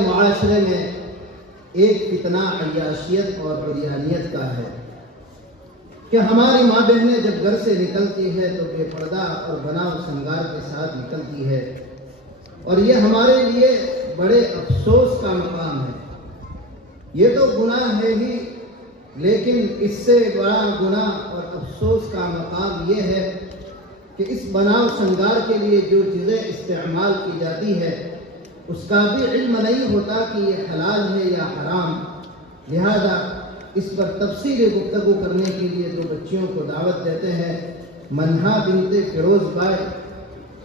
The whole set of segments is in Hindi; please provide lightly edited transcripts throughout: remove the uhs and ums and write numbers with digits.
मुआशरे में एक फितना अय्याशियत और उरियानियत का है कि हमारी माँ बहनें जब घर से निकलती है तो बेपर्दा और बनाव श्रृंगार के साथ निकलती है, और ये हमारे लिए बड़े अफसोस का मकाम है। ये तो गुनाह है ही, लेकिन इससे बड़ा गुनाह और अफसोस का मकाम ये है कि इस बनाव श्रृंगार के लिए जो चीज़ें इस्तेमाल की जाती है उसका भी इल्म नहीं होता कि ये हलाल है या हराम। लिहाजा इस पर तफसीली गुफ्तगू करने के लिए दो बच्चियों को दावत देते हैं, मनहा बिनते फिरोज भाई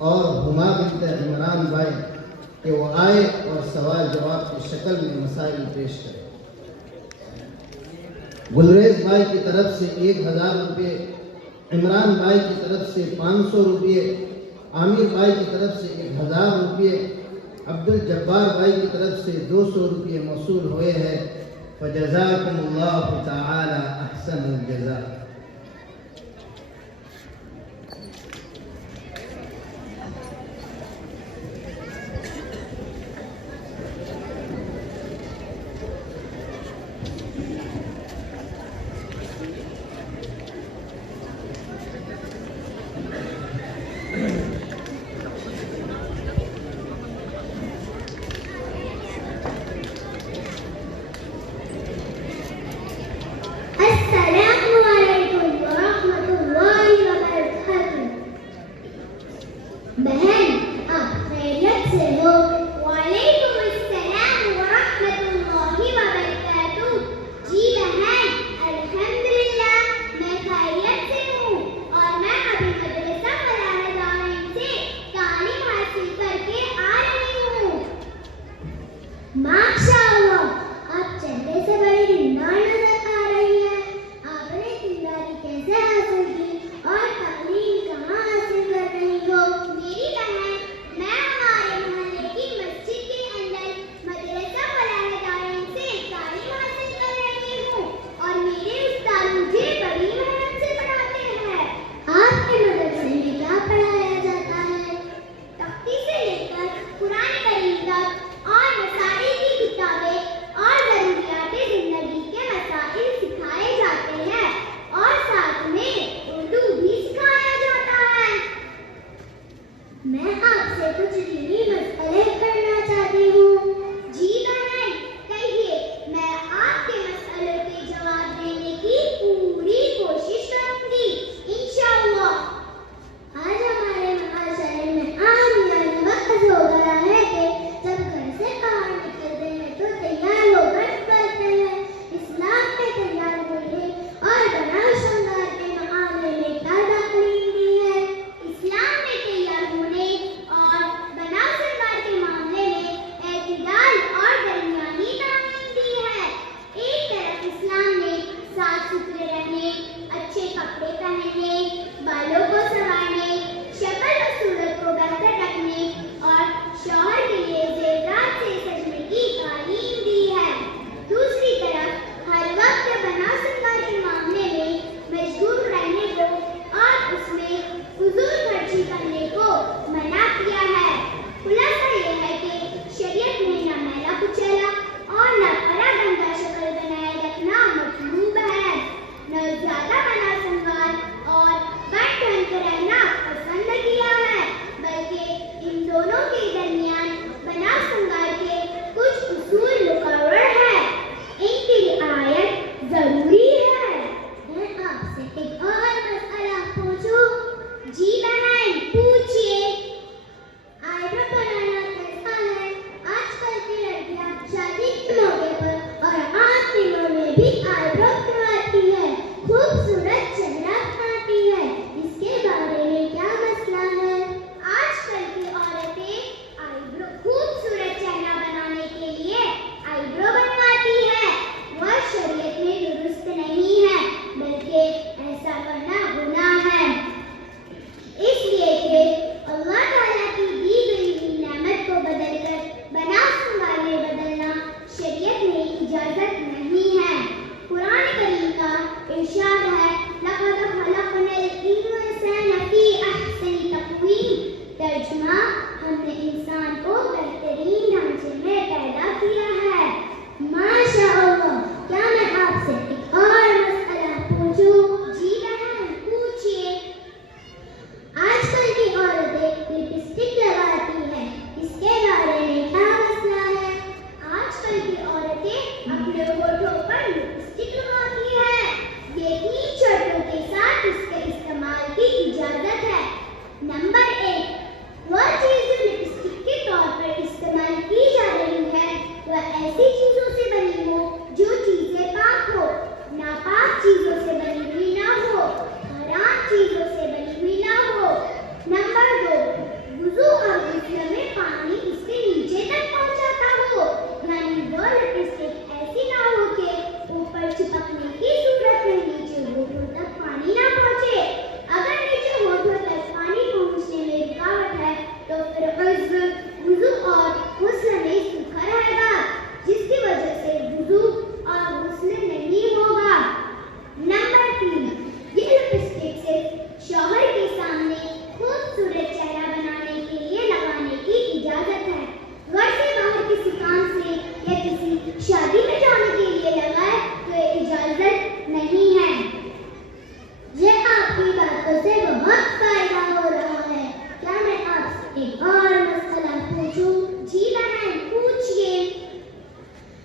और हुमा बिनते इमरान भाई, कि वो आए और सवाल जवाब की शक्ल में मसाइल पेश करें। गुलरेज भाई की तरफ से 1000 रुपये, इमरान भाई की तरफ से 500 रुपये, आमिर भाई की तरफ से 1000 रुपये, अब्दुल जब्बार भाई की तरफ से 200 रुपये मौसूल हुए हैं। फजज़ाकुमुल्लाहु तआला अहसनुल जज़ा।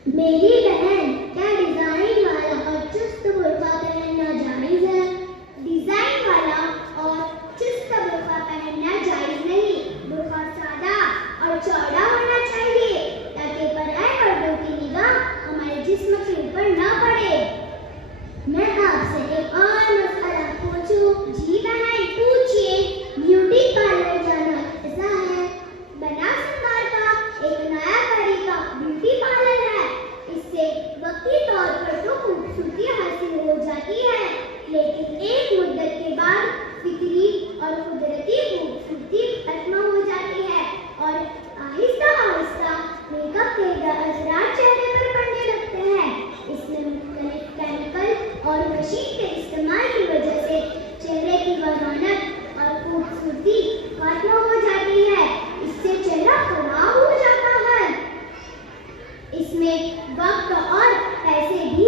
मेरी बहन, क्या डिजाइन वाला और चुस्त बुर्का पहनना जायज है? डिजाइन वाला और चुस्त बुर्का पहनना जायज नहीं। बुर्का सादा और चौड़ा होना चाहिए ताकि पराए मर्दों की निगाह हमारे जिस्म के ऊपर न पड़े। मैं आपसे एक और मसला पूछूं? जी बहन, पूछिए। ब्यूटी पार्लर जाना कैसा है? बना सिंगार का एक नया तरीका ब्यूटी पार्लर है। इससे वक्ती तौर पर तो खूबसूरती हासिल हो जाती है, लेकिन एक मुद्दत के बाद फितरी और कुदरती खूबसूरती खत्म हो जाती है और आहिस्ता आहिस्ता मेकअप के असरात चेहरे पर पड़ने लगते हैं। इसमें मुख्तलिफ केमिकल और मशीन के इस्तेमाल की वजह से चेहरे की रौनक और खूबसूरती खत्म हो जाती है। इससे चेहरा खराब हो जाता है। इसमें वक्त और पैसे भी